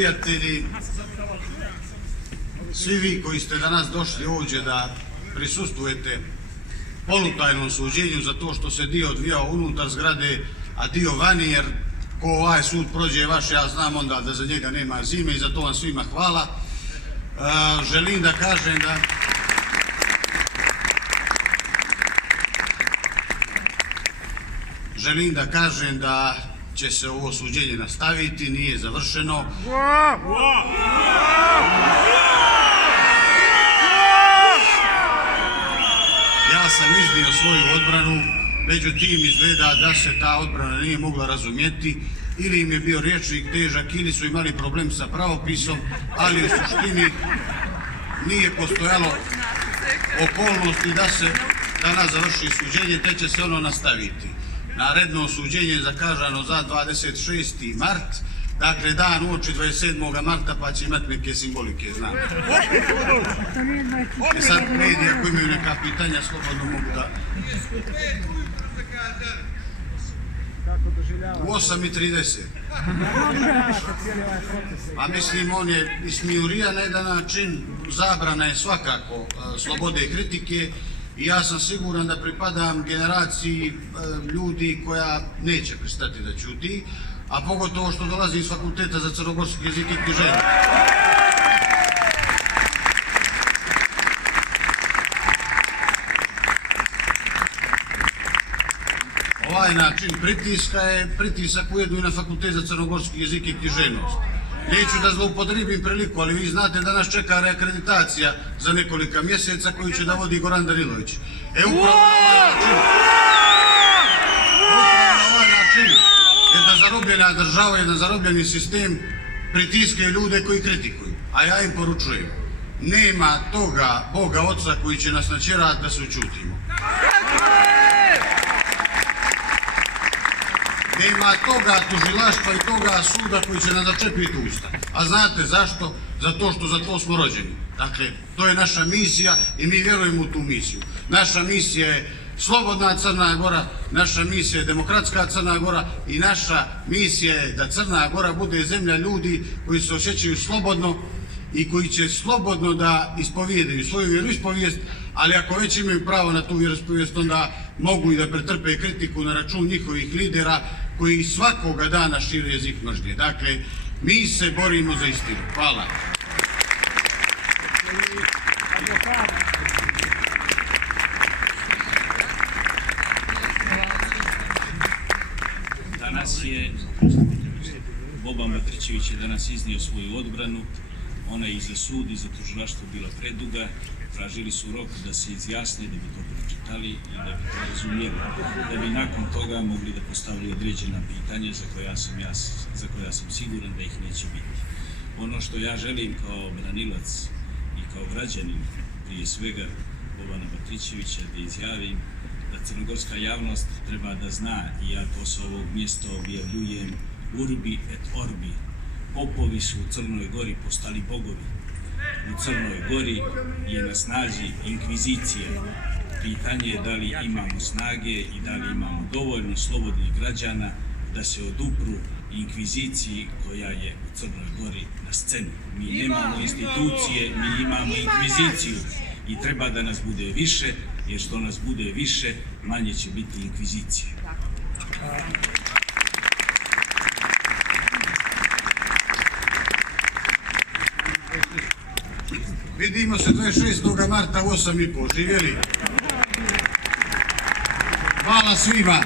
prijatelji, svi vi koji ste danas došli ovdje da prisustvujete polutajnom suđenju za to što se dio odvijao unutar zgrade, a dio vani, jer ko ovaj sud prođe vaš, ja znam onda da za njega nema zime i za to vam svima hvala. Želim da kažem da će se ovo suđenje nastaviti, nije završeno. Ja sam iznio svoju odbranu, međutim izgleda da se ta odbrana nije mogla razumjeti, ili im je bio rječnik težak ili su imali problem sa pravopisom, ali u suštini nije postojalo okolnosti da se danas završi suđenje, te će se ono nastaviti. Naredno suđenje je zakazano za 26. mart, dakle dan uoči 27. marta, pa će imati neke simbolike, znam. Sad mediji ako imaju neka pitanja slobodno mogu da... U 8:30. A mislim, on je ismijurija na jedan način, zabrana je svakako slobode kritike i ja sam siguran da pripadam generaciji ljudi koja neće pristati da ćuti, a pogotovo što dolazi iz Fakulteta za crnogorski jezik i književnost. Ovaj način pritiska je pritisak ujedno i na Fakultet za crnogorski jezik i književnost. Neću da zloupotrijebim priliku, ali vi znate da nas čeka reakreditacija za nekolika mjeseca koju će da vodi Goran Danilović. Upravo na ovaj način jedna zarobljena država, jedan zarobljeni sistem pritiskaju ljude koji kritikuju. A ja im poručujem, nema toga Boga Oca koji će nas natjerati da se učutimo. Nema toga tužilaštva i toga suda koji će nas začepiti usta. A znate zašto? Zato što za to smo rođeni. Dakle, to je naša misija i mi vjerujemo u tu misiju. Naša misija je slobodna Crna Gora, naša misija je demokratska Crna Gora i naša misija je da Crna Gora bude zemlja ljudi koji se osjećaju slobodno i koji će slobodno da ispovijedaju svoju vjeroispovijest, ali ako već imaju pravo na tu vjeroispovijest, onda mogu i da pretrpe kritiku na račun njihovih lidera koji svakoga dana šire jezik mržnje. Dakle, mi se borimo za istinu. Hvala. Danas je Boban Batričević je danas iznio svoju odbranu. Ona je i za sud i za tužilaštvo bila preduga. Tražili su rok da se izjasne, da bi to pročitali i da bi to razumijeli. Da bi nakon toga mogli da postavili određena pitanja za koja sam siguran da ih neće biti. Ono što ja želim kao branilac i kao građanin, prije svega Bobana Batričevića, da izjavim da crnogorska javnost treba da zna, i ja to sa ovog mjesta objavljujem, urbi et orbi. Popovi su u Crnoj Gori postali bogovi. U Crnoj Gori je na snazi inkvizicija. Pitanje je da li imamo snage i da li imamo dovoljno slobodnih građana da se odupru inkviziciji koja je u Crnoj Gori na sceni. Mi nemamo institucije, mi imamo inkviziciju i treba da nas bude više, jer što nas bude više, manje će biti inkvizicije. Vidimo se 26. marta u 8:30. Živjeli. Hvala svima.